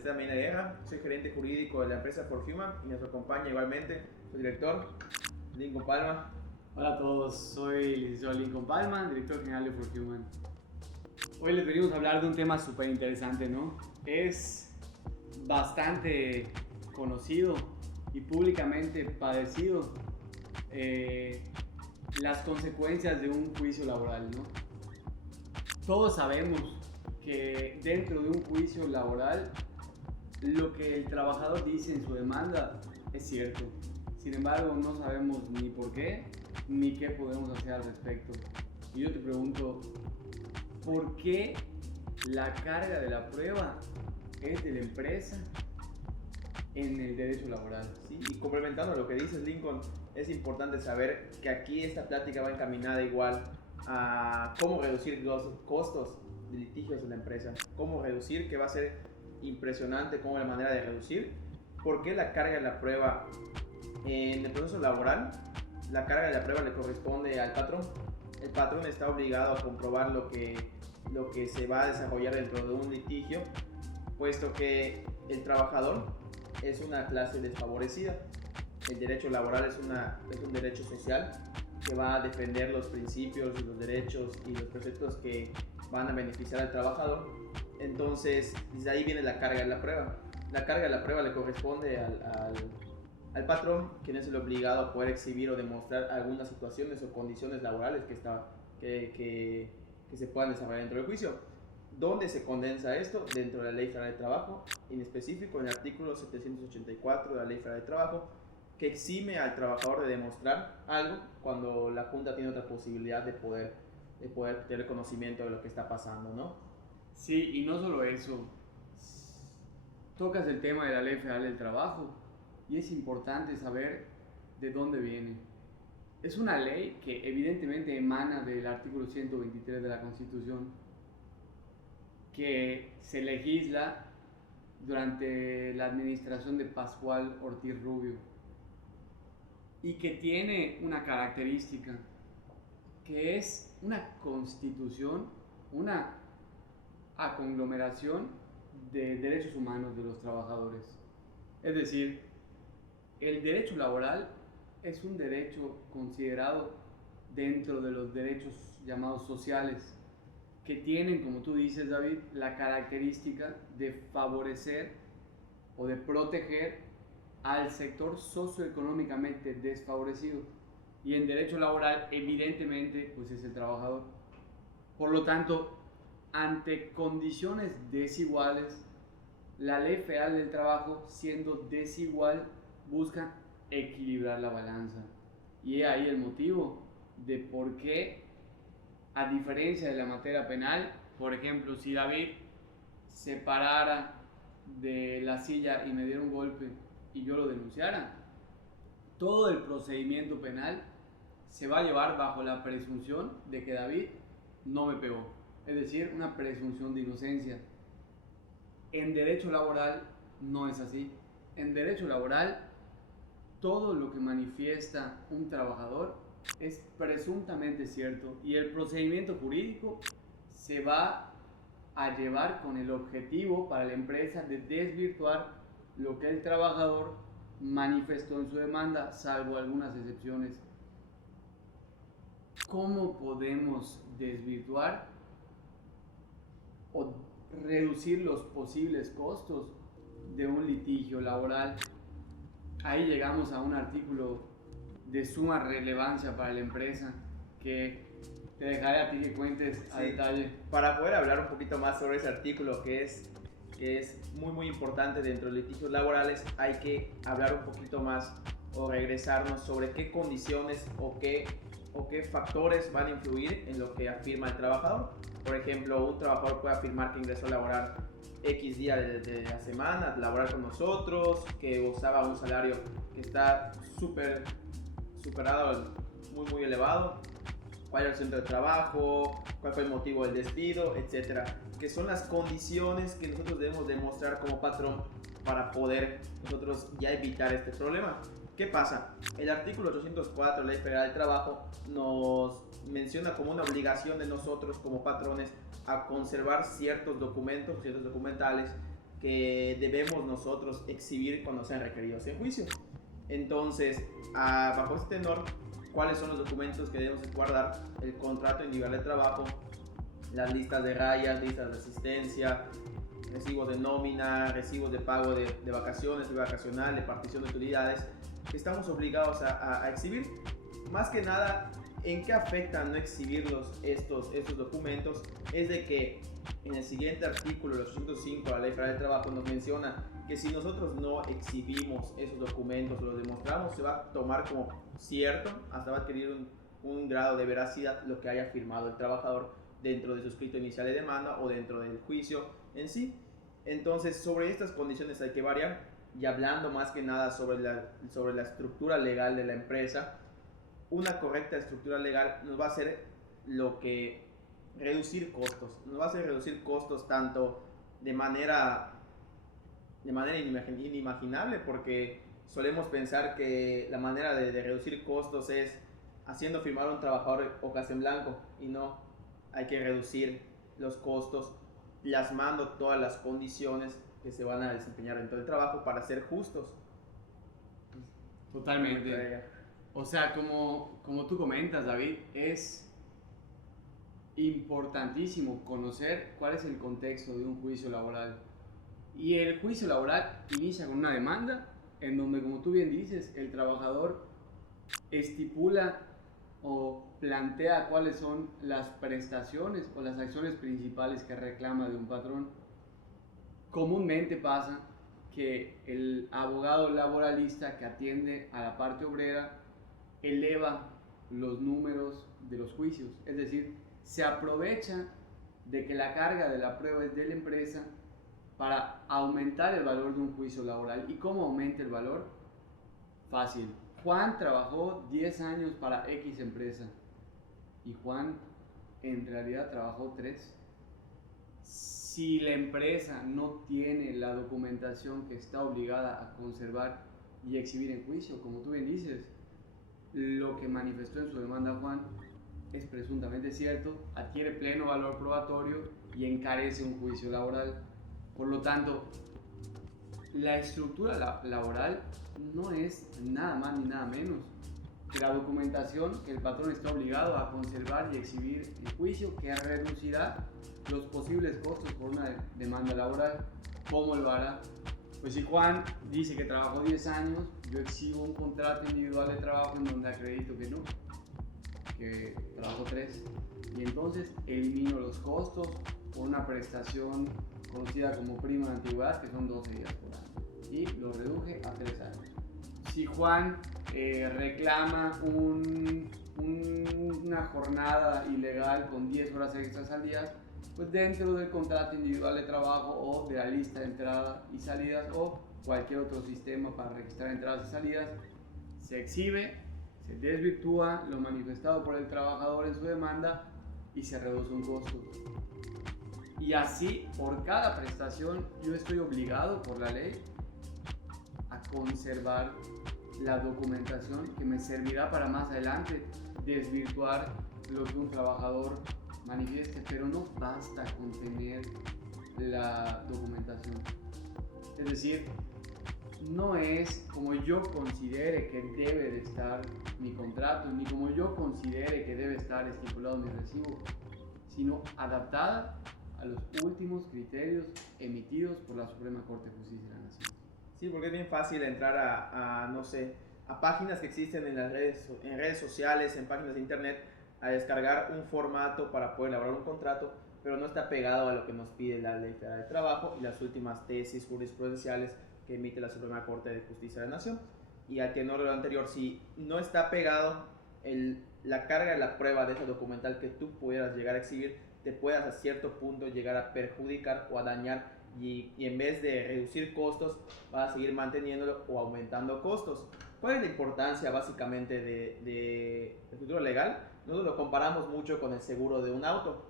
Esteban Medina Guerra, soy gerente jurídico de la empresa For Human y nos acompaña igualmente su director, Lincoln Palma. Hola a todos, soy el licenciado Lincoln Palma, director general de For Human. Hoy les venimos a hablar de un tema súper interesante, ¿no? Es bastante conocido y públicamente padecido las consecuencias de un juicio laboral, ¿no? Todos sabemos que dentro de un juicio laboral lo que el trabajador dice en su demanda es cierto. Sin embargo, no sabemos ni por qué ni qué podemos hacer al respecto. Y yo te pregunto, ¿por qué la carga de la prueba es de la empresa en el derecho laboral? Sí, y complementando lo que dices, Lincoln, es importante saber que aquí esta plática va encaminada igual a cómo reducir los costos de litigios de la empresa, cómo reducir, que va a ser impresionante cómo la manera de reducir. ¿Por qué la carga de la prueba en el proceso laboral? La carga de la prueba le corresponde al patrón. El patrón está obligado a comprobar lo que se va a desarrollar dentro de un litigio, puesto que el trabajador es una clase desfavorecida. El derecho laboral es un derecho social que va a defender los principios y los derechos y los preceptos que van a beneficiar al trabajador. Entonces, desde ahí viene la carga de la prueba. La carga de la prueba le corresponde al patrón, quien es el obligado a poder exhibir o demostrar algunas situaciones o condiciones laborales que se puedan desarrollar dentro del juicio. ¿Dónde se condensa esto? Dentro de la Ley Federal de Trabajo, en específico en el artículo 784 de la Ley Federal de Trabajo, que exime al trabajador de demostrar algo cuando la Junta tiene otra posibilidad de poder tener conocimiento de lo que está pasando, ¿no? Sí, y no solo eso. Tocas el tema de la Ley Federal del Trabajo y es importante saber de dónde viene. Es una ley que evidentemente emana del artículo 123 de la Constitución, que se legisla durante la administración de Pascual Ortiz Rubio y que tiene una característica, que es una constitución, una conglomeración de derechos humanos de los trabajadores. Es decir, el derecho laboral es un derecho considerado dentro de los derechos llamados sociales, que tienen, como tú dices, David, la característica de favorecer o de proteger al sector socioeconómicamente desfavorecido. Y en derecho laboral, evidentemente, pues es el trabajador. Por lo tanto, ante condiciones desiguales, la Ley Federal del Trabajo, siendo desigual, busca equilibrar la balanza. Y ahí el motivo de por qué, a diferencia de la materia penal, por ejemplo, si David se parara de la silla y me diera un golpe y yo lo denunciara, todo el procedimiento penal se va a llevar bajo la presunción de que David no me pegó, es decir, una presunción de inocencia. En derecho laboral no es así. En derecho laboral, todo lo que manifiesta un trabajador es presuntamente cierto y el procedimiento jurídico se va a llevar con el objetivo para la empresa de desvirtuar lo que el trabajador manifestó en su demanda, salvo algunas excepciones. ¿Cómo podemos desvirtuar o reducir los posibles costos de un litigio laboral? Ahí llegamos a un artículo de suma relevancia para la empresa que te dejaré a ti que cuentes a detalle. Para poder hablar un poquito más sobre ese artículo que es muy importante dentro de litigios laborales, hay que hablar un poquito más o regresarnos sobre qué condiciones o qué factores van a influir en lo que afirma el trabajador. Por ejemplo, un trabajador puede afirmar que ingresó a laborar X día de la semana, laborar con nosotros, que gozaba un salario que está superado, muy elevado, cuál era el centro de trabajo, cuál fue el motivo del despido, etcétera, que son las condiciones que nosotros debemos demostrar como patrón para poder nosotros ya evitar este problema. ¿Qué pasa? El artículo 804 de la Ley Federal del Trabajo nos menciona como una obligación de nosotros como patrones a conservar ciertos documentos, ciertos documentales que debemos nosotros exhibir cuando sean requeridos en juicio. Entonces, bajo este tenor, ¿cuáles son los documentos que debemos guardar? El contrato individual de trabajo, las listas de rayas, listas de asistencia, recibos de nómina, recibos de pago de vacaciones, de vacacional, de partición de utilidades, que estamos obligados a exhibir. Más que nada, ¿en qué afecta no exhibirlos estos documentos? Es de que en el siguiente artículo, el 805 de la Ley Federal del Trabajo, nos menciona que si nosotros no exhibimos esos documentos o los demostramos, se va a tomar como cierto, hasta va a adquirir un grado de veracidad lo que haya firmado el trabajador dentro de su escrito inicial de demanda o dentro del juicio en sí. Entonces, sobre estas condiciones hay que variar, y hablando más que nada sobre la estructura legal de la empresa. Una correcta estructura legal nos va a hacer reducir costos, nos va a hacer reducir costos tanto de manera inimaginable, porque solemos pensar que la manera de reducir costos es haciendo firmar a un trabajador hojas en blanco, y no, hay que reducir los costos plasmando todas las condiciones que se van a desempeñar dentro del trabajo para ser justos. Totalmente. O sea, como tú comentas, David, es importantísimo conocer cuál es el contexto de un juicio laboral. Y el juicio laboral inicia con una demanda en donde, como tú bien dices, el trabajador estipula o plantea cuáles son las prestaciones o las acciones principales que reclama de un patrón. Comúnmente pasa que el abogado laboralista que atiende a la parte obrera eleva los números de los juicios, es decir, se aprovecha de que la carga de la prueba es de la empresa para aumentar el valor de un juicio laboral. ¿Y cómo aumenta el valor? Fácil. Juan trabajó 10 años para X empresa y Juan en realidad trabajó 3. Si la empresa no tiene la documentación que está obligada a conservar y exhibir en juicio, como tú bien dices, lo que manifestó en su demanda Juan es presuntamente cierto, adquiere pleno valor probatorio y encarece un juicio laboral. Por lo tanto, la estructura laboral no es nada más ni nada menos que la documentación que el patrón está obligado a conservar y exhibir en juicio, que reducirá los posibles costos por una demanda laboral. ¿Cómo lo hará? Pues si Juan dice que trabajó 10 años, yo exhibo un contrato individual de trabajo en donde acredito que no, que trabajó 3, y entonces elimino los costos por una prestación conocida como prima de antigüedad, que son 12 días por año, y lo reduje a 3 años. Si Juan reclama una jornada ilegal con 10 horas extras al día, pues dentro del contrato individual de trabajo o de la lista de entradas y salidas o cualquier otro sistema para registrar entradas y salidas, se exhibe, se desvirtúa lo manifestado por el trabajador en su demanda y se reduce un costo. Y así, por cada prestación, yo estoy obligado por la ley a conservar la documentación que me servirá para más adelante desvirtuar lo que un trabajador manifieste, pero no basta con tener la documentación. Es decir, no es como yo considere que debe de estar mi contrato, ni como yo considere que debe estar estipulado mi recibo, sino adaptada a los últimos criterios emitidos por la Suprema Corte de Justicia de la Nación. Sí, porque es bien fácil entrar a páginas que existen en redes sociales, en páginas de internet, a descargar un formato para poder elaborar un contrato, pero no está pegado a lo que nos pide la Ley Federal de Trabajo y las últimas tesis jurisprudenciales que emite la Suprema Corte de Justicia de la Nación. Y al tenor de lo anterior, si no está pegado la carga de la prueba de ese documental que tú pudieras llegar a exhibir, te puedas a cierto punto llegar a perjudicar o a dañar, y en vez de reducir costos vas a seguir manteniéndolo o aumentando costos. ¿Cuál es la importancia básicamente de estructura legal? Nosotros lo comparamos mucho con el seguro de un auto,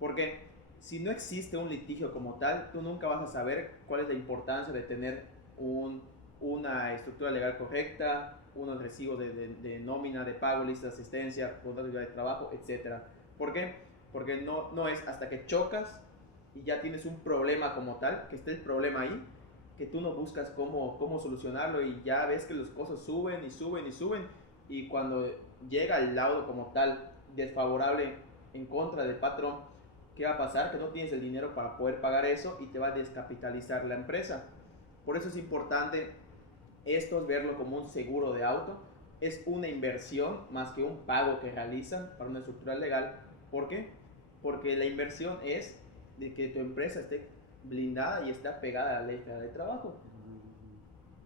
porque si no existe un litigio como tal, tú nunca vas a saber cuál es la importancia de tener una estructura legal correcta, unos recibos de nómina, de pago, lista de asistencia, contrato de trabajo, etc. ¿Por qué? Porque no es hasta que chocas y ya tienes un problema como tal, que esté el problema ahí, que tú no buscas cómo solucionarlo y ya ves que los costos suben y suben y suben y cuando llega el laudo como tal desfavorable en contra del patrón, ¿qué va a pasar? Que no tienes el dinero para poder pagar eso y te va a descapitalizar la empresa. Por eso es importante esto es verlo como un seguro de auto. Es una inversión más que un pago que realizan para una estructura legal. ¿Por qué? Porque la inversión es de que tu empresa esté blindada y esté apegada a la ley federal de trabajo.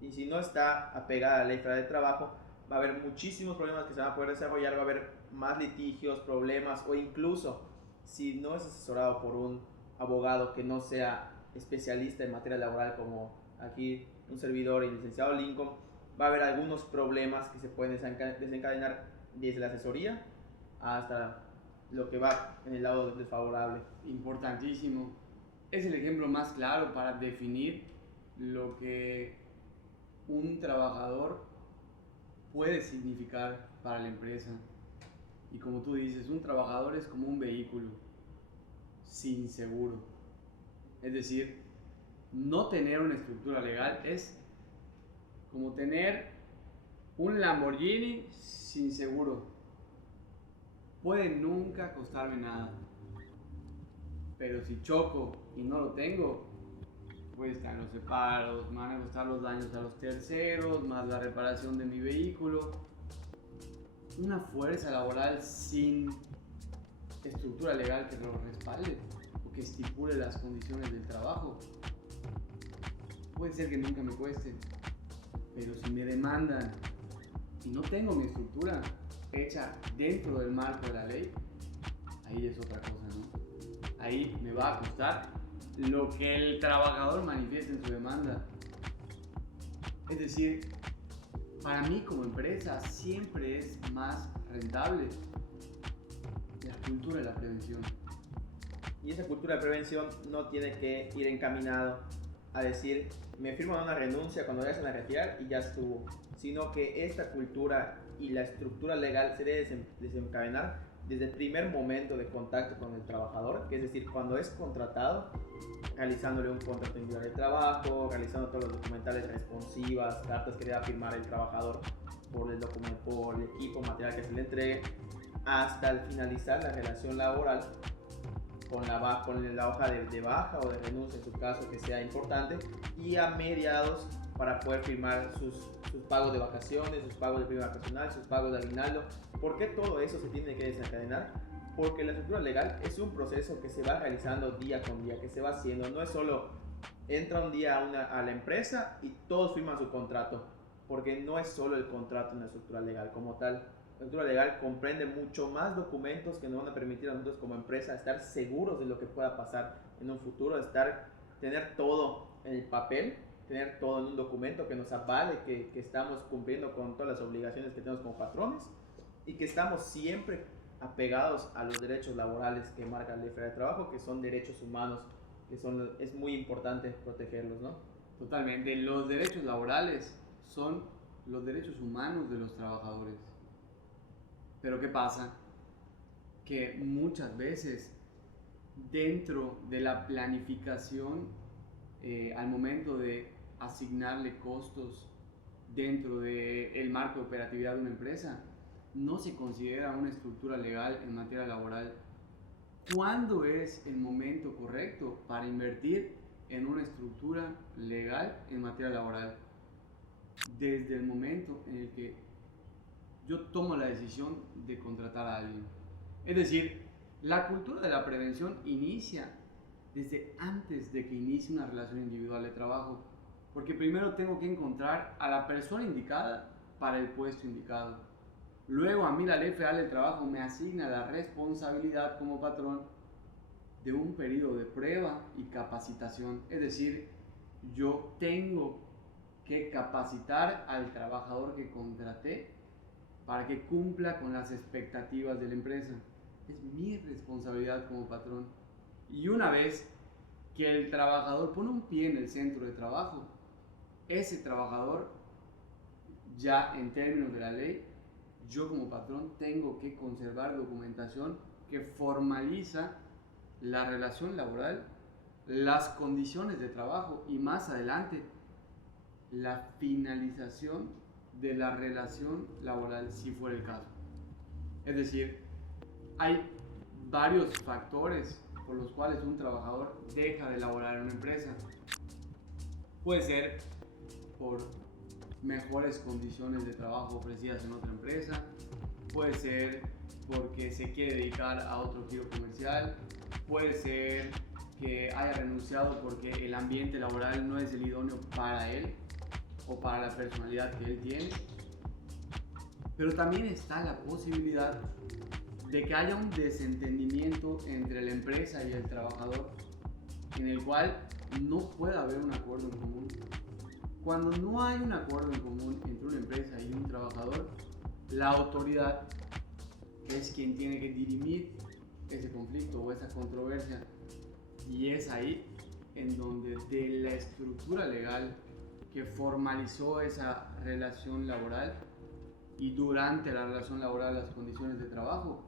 Y si no está apegada a la ley federal de trabajo, va a haber muchísimos problemas que se van a poder desarrollar, va a haber más litigios, problemas, o incluso si no es asesorado por un abogado que no sea especialista en materia laboral como aquí un servidor y licenciado Lincoln, va a haber algunos problemas que se pueden desencadenar desde la asesoría hasta lo que va en el lado desfavorable. Importantísimo. Es el ejemplo más claro para definir lo que un trabajador puede significar para la empresa. Y como tú dices, un trabajador es como un vehículo sin seguro. Es decir, no tener una estructura legal es como tener un Lamborghini sin seguro. Puede nunca costarme nada. Pero si choco y no lo tengo, pues están los separos, van a costar los daños a los terceros, más la reparación de mi vehículo. Una fuerza laboral sin estructura legal que lo respalde o que estipule las condiciones del trabajo. Puede ser que nunca me cueste, pero si me demandan y no tengo mi estructura hecha dentro del marco de la ley, ahí es otra cosa, ¿no? Ahí me va a costar lo que el trabajador manifieste en su demanda. Es decir, para mí como empresa siempre es más rentable la cultura de la prevención. Y esa cultura de prevención no tiene que ir encaminado a decir, me firman una renuncia cuando vayan a retirar y ya estuvo, sino que esta cultura y la estructura legal se debe desencadenar desde el primer momento de contacto con el trabajador, que es decir, cuando es contratado, realizándole un contrato individual de trabajo, realizando todos los documentales responsivas, cartas que deba firmar el trabajador por el documento, por el equipo material que se le entregue, hasta el finalizar la relación laboral con la hoja de baja o de renuncia en su caso que sea importante, y a mediados para poder firmar sus pagos de vacaciones, sus pagos de prima vacacional, sus pagos de aguinaldo. ¿Por qué todo eso se tiene que desencadenar? Porque la estructura legal es un proceso que se va realizando día con día, que se va haciendo. No es solo entra un día a la empresa y todos firman su contrato, porque no es solo el contrato en la estructura legal como tal. La estructura legal comprende mucho más documentos que nos van a permitir a nosotros como empresa estar seguros de lo que pueda pasar en un futuro, tener todo en el papel, tener todo en un documento que nos avale que estamos cumpliendo con todas las obligaciones que tenemos como patrones y que estamos siempre apegados a los derechos laborales que marca la ley federal de trabajo, que son derechos humanos, es muy importante protegerlos, ¿no? Totalmente. Los derechos laborales son los derechos humanos de los trabajadores. Pero ¿qué pasa? Que muchas veces dentro de la planificación, al momento de asignarle costos dentro del marco de operatividad de una empresa, no se considera una estructura legal en materia laboral. ¿Cuándo es el momento correcto para invertir en una estructura legal en materia laboral? Desde el momento en el que yo tomo la decisión de contratar a alguien. Es decir, la cultura de la prevención inicia desde antes de que inicie una relación individual de trabajo, porque primero tengo que encontrar a la persona indicada para el puesto indicado. Luego a mí la Ley Federal del Trabajo me asigna la responsabilidad como patrón de un periodo de prueba y capacitación. Es decir, yo tengo que capacitar al trabajador que contraté para que cumpla con las expectativas de la empresa. Es mi responsabilidad como patrón. Y una vez que el trabajador pone un pie en el centro de trabajo, ese trabajador, ya en términos de la ley, yo como patrón tengo que conservar documentación que formaliza la relación laboral las condiciones de trabajo y más adelante la finalización de la relación laboral si fuera el caso. Es decir, hay varios factores por los cuales un trabajador deja de laborar en una empresa. Puede ser por mejores condiciones de trabajo ofrecidas en otra empresa, puede ser porque se quiere dedicar a otro giro comercial, puede ser que haya renunciado porque el ambiente laboral no es el idóneo para él o para la personalidad que él tiene. Pero también está la posibilidad de que haya un desentendimiento entre la empresa y el trabajador, en el cual no pueda haber un acuerdo en común. Cuando no hay un acuerdo en común entre una empresa y un trabajador, la autoridad es quien tiene que dirimir ese conflicto o esa controversia. Y es ahí en donde de la estructura legal que formalizó esa relación laboral y durante la relación laboral las condiciones de trabajo,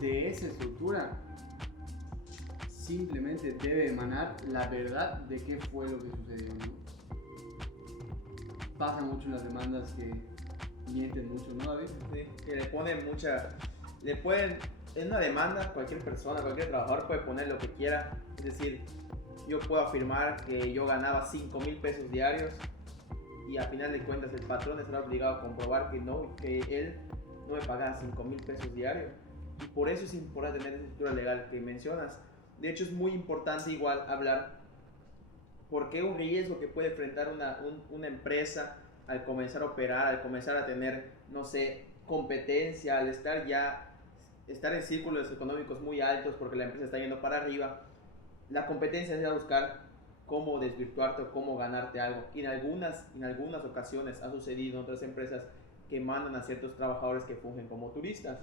de esa estructura simplemente debe emanar la verdad de qué fue lo que sucedió, ¿no? Pasa mucho en las demandas que mienten mucho, ¿no, David? Sí, que le ponen en una demanda cualquier persona, cualquier trabajador puede poner lo que quiera. Es decir, yo puedo afirmar que yo ganaba 5,000 pesos diarios y a final de cuentas el patrón estará obligado a comprobar que él no me pagaba 5,000 pesos diarios. Y por eso es importante tener esa estructura legal que mencionas. De hecho, es muy importante igual hablar por qué un riesgo que puede enfrentar una empresa al comenzar a operar, al comenzar a tener, no sé, competencia, al estar en círculos económicos muy altos porque la empresa está yendo para arriba. La competencia es ir a buscar cómo desvirtuarte o cómo ganarte algo. Y en algunas ocasiones ha sucedido en otras empresas que mandan a ciertos trabajadores que fungen como turistas,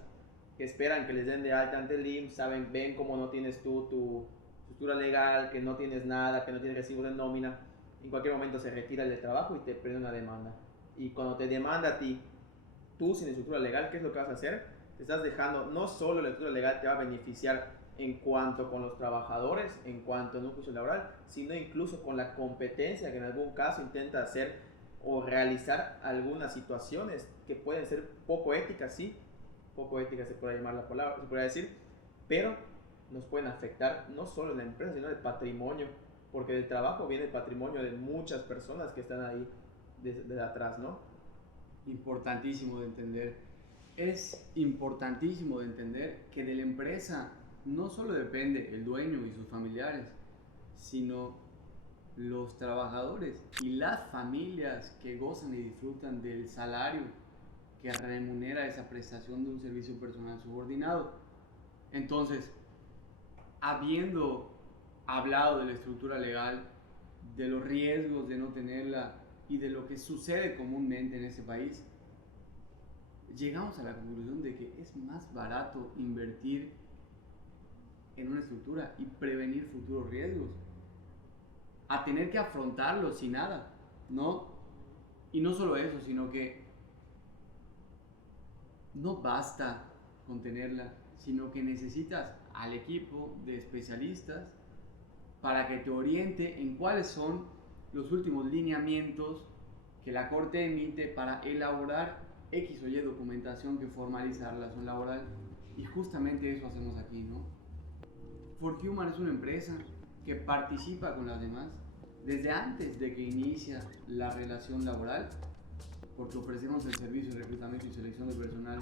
que esperan que les den de alta ante el IMSS, ven cómo no tienes tú tu estructura legal, que no tienes nada, que no tienes recibo de nómina. En cualquier momento se retira del trabajo y te prende una demanda. Y cuando te demanda a ti, tú sin estructura legal, ¿qué es lo que vas a hacer? Te estás dejando, no solo la estructura legal te va a beneficiar en cuanto con los trabajadores, en cuanto en un juicio laboral, sino incluso con la competencia que en algún caso intenta hacer o realizar algunas situaciones que pueden ser poco éticas, sí, poco éticas se puede llamar la palabra, se puede decir, pero nos pueden afectar no solo en la empresa, sino el patrimonio, porque del trabajo viene el patrimonio de muchas personas que están ahí desde atrás, ¿no? Importantísimo de entender. Es importantísimo de entender que de la empresa no solo depende el dueño y sus familiares, sino los trabajadores y las familias que gozan y disfrutan del salario que remunera esa prestación de un servicio personal subordinado. Entonces, habiendo hablado de la estructura legal, de los riesgos de no tenerla y de lo que sucede comúnmente en este país, llegamos a la conclusión de que es más barato invertir en una estructura y prevenir futuros riesgos a tener que afrontarlos sin nada, ¿no? Y no solo eso, sino que no basta con tenerla, sino que necesitas al equipo de especialistas para que te oriente en cuáles son los últimos lineamientos que la Corte emite para elaborar X o Y documentación que formaliza la relación laboral. Y justamente eso hacemos aquí, ¿no? For Human es una empresa que participa con las demás desde antes de que inicia la relación laboral, porque ofrecemos el servicio de reclutamiento y selección de personal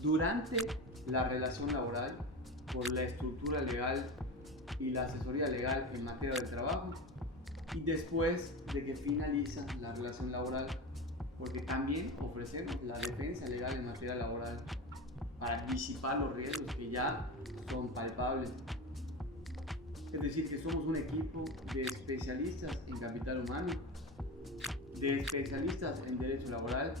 durante la relación laboral por la estructura legal y la asesoría legal en materia de trabajo, y después de que finaliza la relación laboral, porque también ofrecemos la defensa legal en materia laboral para disipar los riesgos que ya son palpables. Es decir, que somos un equipo de especialistas en capital humano, de especialistas en derecho laboral,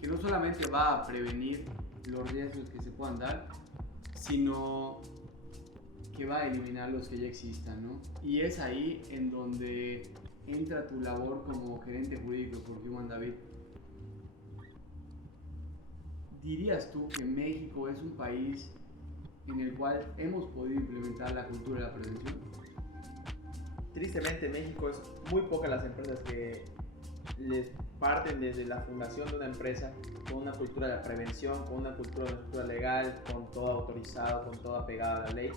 que no solamente va a prevenir los riesgos que se puedan dar, sino que va a eliminar los que ya existan, ¿no? Y es ahí en donde entra tu labor como gerente jurídico por Human, David. ¿Dirías tú que México es un país en el cual hemos podido implementar la cultura de la prevención? tristemente en México es muy pocas las empresas que les parten desde la fundación de una empresa con una cultura de prevención, con una cultura legal, con todo autorizado, con todo apegado a la ley,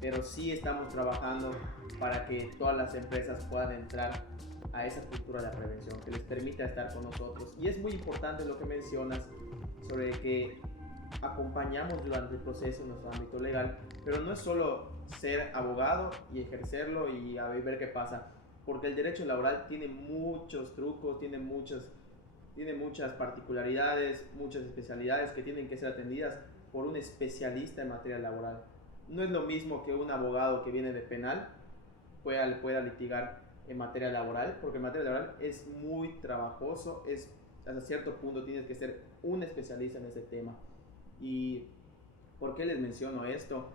pero sí estamos trabajando para que todas las empresas puedan entrar a esa cultura de la prevención, que les permita estar con nosotros. Y es muy importante lo que mencionas sobre que acompañamos durante el proceso en nuestro ámbito legal, pero no es solo ser abogado y ejercerlo y a ver qué pasa, porque el derecho laboral tiene muchos trucos, tiene muchas particularidades, muchas especialidades que tienen que ser atendidas por un especialista en materia laboral. No es lo mismo que un abogado que viene de penal pueda litigar en materia laboral, porque en materia laboral es muy trabajoso, hasta cierto punto tienes que ser un especialista en ese tema. ¿Y por qué les menciono esto?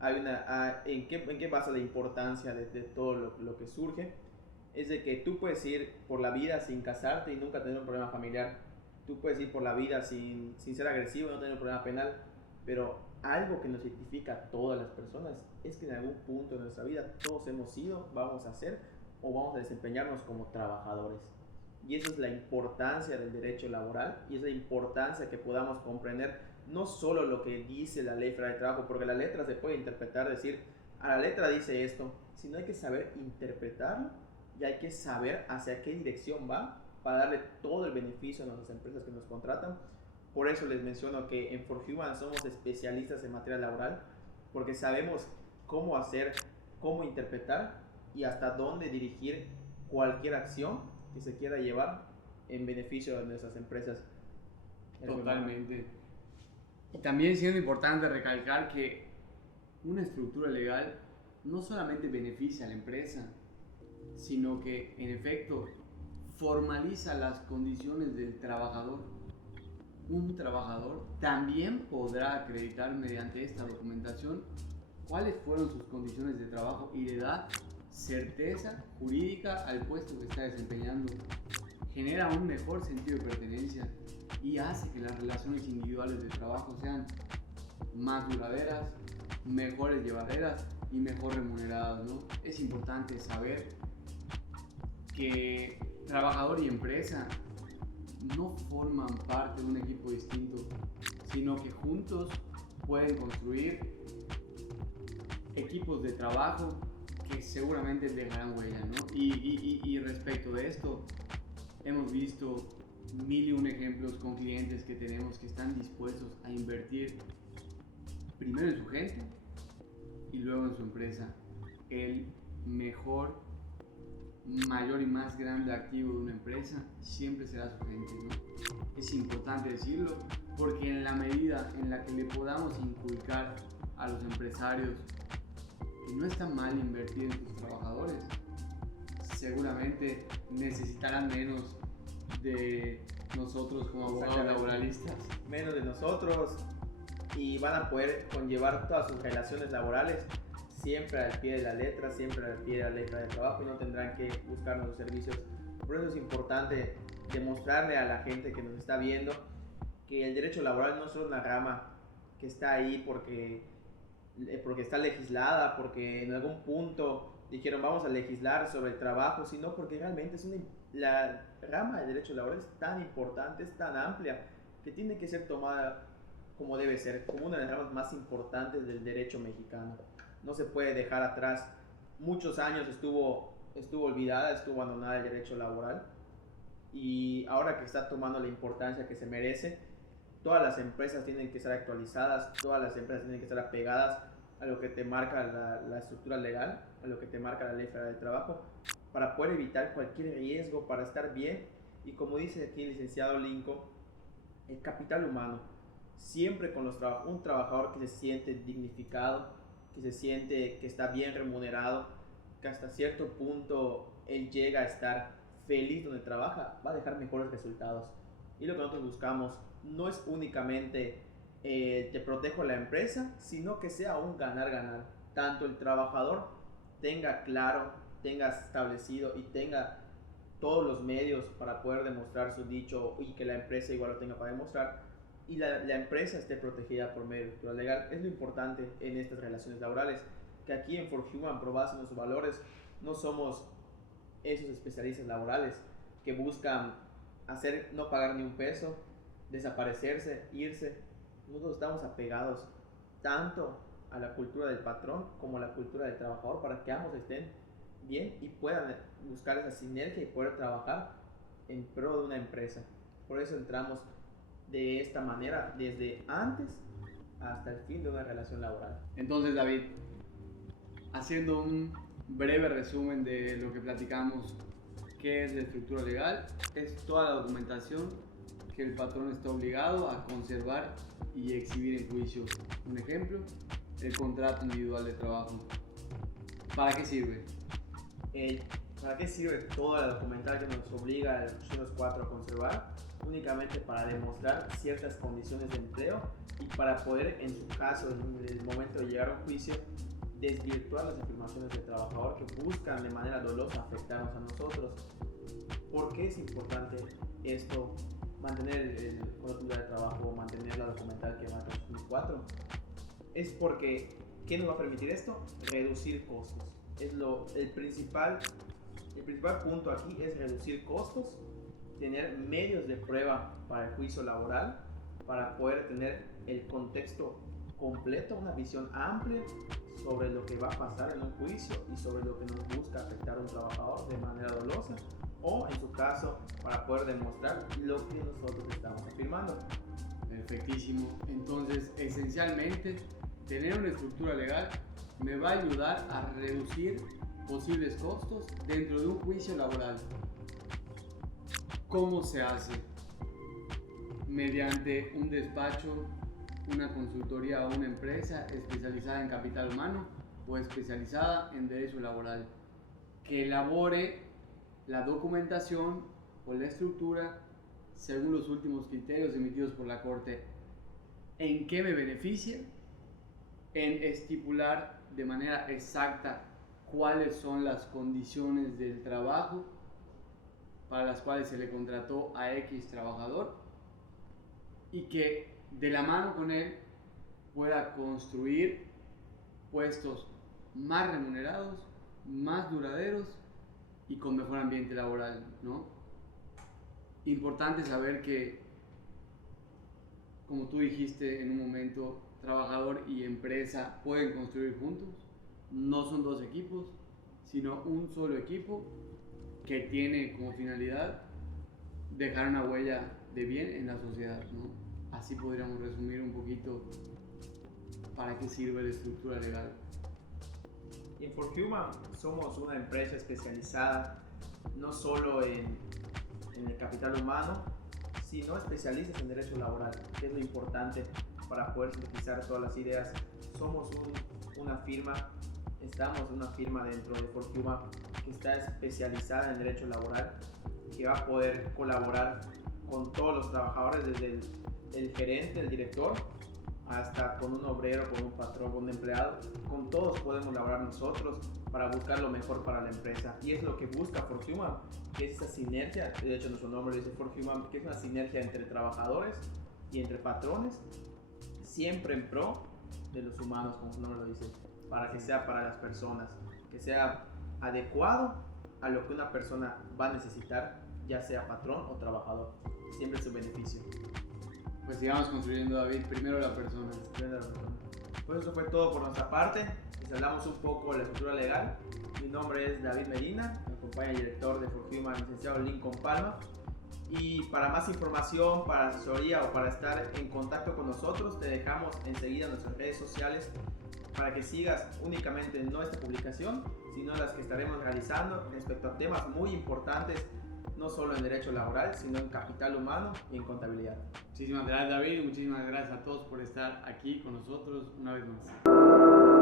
¿En qué basa la importancia de todo lo que surge? Es de que tú puedes ir por la vida sin casarte y nunca tener un problema familiar. Tú puedes ir por la vida sin ser agresivo y no tener un problema penal. Pero algo que nos identifica a todas las personas es que en algún punto de nuestra vida todos hemos sido, vamos a ser o vamos a desempeñarnos como trabajadores. Y esa es la importancia del derecho laboral y es la importancia que podamos comprender no solo lo que dice la ley federal de trabajo, porque la letra se puede interpretar, decir, a la letra dice esto, sino hay que saber interpretarlo y hay que saber hacia qué dirección va para darle todo el beneficio a nuestras empresas que nos contratan. Por eso les menciono que en For Human somos especialistas en materia laboral, porque sabemos cómo hacer, cómo interpretar y hasta dónde dirigir cualquier acción que se quiera llevar en beneficio de nuestras empresas. Totalmente. Y también siendo importante recalcar que una estructura legal no solamente beneficia a la empresa, sino que en efecto formaliza las condiciones del trabajador. Un trabajador también podrá acreditar mediante esta documentación cuáles fueron sus condiciones de trabajo y le da certeza jurídica al puesto que está desempeñando. Genera un mejor sentido de pertenencia y hace que las relaciones individuales de trabajo sean más duraderas, mejores llevaderas y mejor remuneradas, ¿no? Es importante saber que trabajador y empresa no forman parte de un equipo distinto, sino que juntos pueden construir equipos de trabajo que seguramente dejarán huella, ¿no? Y respecto de esto, hemos visto mil y un ejemplos con clientes que tenemos que están dispuestos a invertir primero en su gente y luego en su empresa. El mejor, mayor y más grande activo de una empresa siempre será su gente, ¿no? Es importante decirlo porque en la medida en la que le podamos inculcar a los empresarios que no está mal invertir en sus trabajadores, seguramente necesitarán menos de nosotros como abogados laboralistas. Menos de nosotros y van a poder conllevar todas sus relaciones laborales siempre al pie de la letra, siempre al pie de la letra de trabajo y no tendrán que buscar nuestros servicios. Por eso es importante demostrarle a la gente que nos está viendo que el derecho laboral no es solo una rama que está ahí porque está legislada, porque en algún punto dijeron vamos a legislar sobre el trabajo, sino porque realmente la rama del derecho laboral es tan importante, es tan amplia, que tiene que ser tomada como debe ser, como una de las ramas más importantes del derecho mexicano. No se puede dejar atrás. Muchos años estuvo olvidada, estuvo abandonada el derecho laboral y ahora que está tomando la importancia que se merece, todas las empresas tienen que estar actualizadas, todas las empresas tienen que estar apegadas a lo que te marca la estructura legal, a lo que te marca la ley federal del trabajo, para poder evitar cualquier riesgo, para estar bien. Y como dice aquí el licenciado Lincoln, el capital humano, siempre con un trabajador que se siente dignificado, que se siente que está bien remunerado, que hasta cierto punto él llega a estar feliz donde trabaja, va a dejar mejores resultados. Y lo que nosotros buscamos no es únicamente te protejo a la empresa, sino que sea un ganar-ganar. Tanto el trabajador tenga claro, tenga establecido y tenga todos los medios para poder demostrar su dicho y que la empresa igual lo tenga para demostrar y la empresa esté protegida por medio de estructura legal. Es lo importante en estas relaciones laborales, que aquí en For Human, probados en los valores, no somos esos especialistas laborales que buscan no pagar ni un peso, desaparecerse, irse. Nosotros estamos apegados tanto a la cultura del patrón como a la cultura del trabajador para que ambos estén bien y puedan buscar esa sinergia y poder trabajar en pro de una empresa. Por eso entramos de esta manera desde antes hasta el fin de una relación laboral. Entonces, David, haciendo un breve resumen de lo que platicamos, ¿qué es la estructura legal? Es toda la documentación que el patrón está obligado a conservar y exhibir en juicio. Un ejemplo, el contrato individual de trabajo. ¿Para qué sirve? ¿Para qué sirve toda la documental que nos obliga el 804 a conservar? Únicamente para demostrar ciertas condiciones de empleo y para poder, en su caso, en el momento de llegar a un juicio, desvirtuar las afirmaciones del trabajador que buscan de manera dolosa afectarnos a nosotros. ¿Por qué es importante esto? Mantener el contrato de trabajo, mantener la documental que marca el 2004. Es porque, ¿qué nos va a permitir esto? Reducir costos. El principal punto aquí es reducir costos, tener medios de prueba para el juicio laboral, para poder tener el contexto completo, una visión amplia sobre lo que va a pasar en un juicio y sobre lo que nos busca afectar a un trabajador de manera dolosa, o en su caso para poder demostrar lo que nosotros estamos afirmando. Perfectísimo. Entonces, esencialmente, tener una estructura legal me va a ayudar a reducir posibles costos dentro de un juicio laboral. ¿Cómo se hace? Mediante un despacho, una consultoría o una empresa especializada en capital humano o especializada en derecho laboral, que elabore la documentación o la estructura según los últimos criterios emitidos por la Corte. ¿En qué me beneficia? En estipular de manera exacta cuáles son las condiciones del trabajo para las cuales se le contrató a X trabajador y que de la mano con él pueda construir puestos más remunerados, más duraderos y con mejor ambiente laboral, ¿no? Importante saber que, como tú dijiste en un momento, trabajador y empresa pueden construir juntos. No son dos equipos, sino un solo equipo que tiene como finalidad dejar una huella de bien en la sociedad, ¿no? Así podríamos resumir un poquito para qué sirve la estructura legal. En For Human somos una empresa especializada no solo en el capital humano, sino especialistas en derecho laboral, que es lo importante para poder sintetizar todas las ideas. Somos una firma, estamos en una firma dentro de For Human que está especializada en derecho laboral, que va a poder colaborar con todos los trabajadores, desde el gerente, el director, hasta con un obrero, con un patrón, con un empleado. Con todos podemos laborar nosotros para buscar lo mejor para la empresa. Y es lo que busca For Human, que es esa sinergia. De hecho, nuestro nombre dice For Human, que es una sinergia entre trabajadores y entre patrones, siempre en pro de los humanos, como su nombre lo dice, para que sea para las personas, que sea adecuado a lo que una persona va a necesitar, ya sea patrón o trabajador. Siempre su beneficio. Pues sigamos construyendo, David, primero la persona. Pues eso fue todo por nuestra parte. Les hablamos un poco de la estructura legal. Mi nombre es David For me acompaña el director de For Human, licenciado Lincoln Palma. Y para más información, para asesoría o para estar en contacto con nosotros, te dejamos enseguida nuestras redes sociales para que sigas únicamente no esta publicación, sino las que estaremos realizando respecto a temas muy importantes, no solo en derecho laboral, sino en capital humano y en contabilidad. Muchísimas gracias, David, y muchísimas gracias a todos por estar aquí con nosotros una vez más.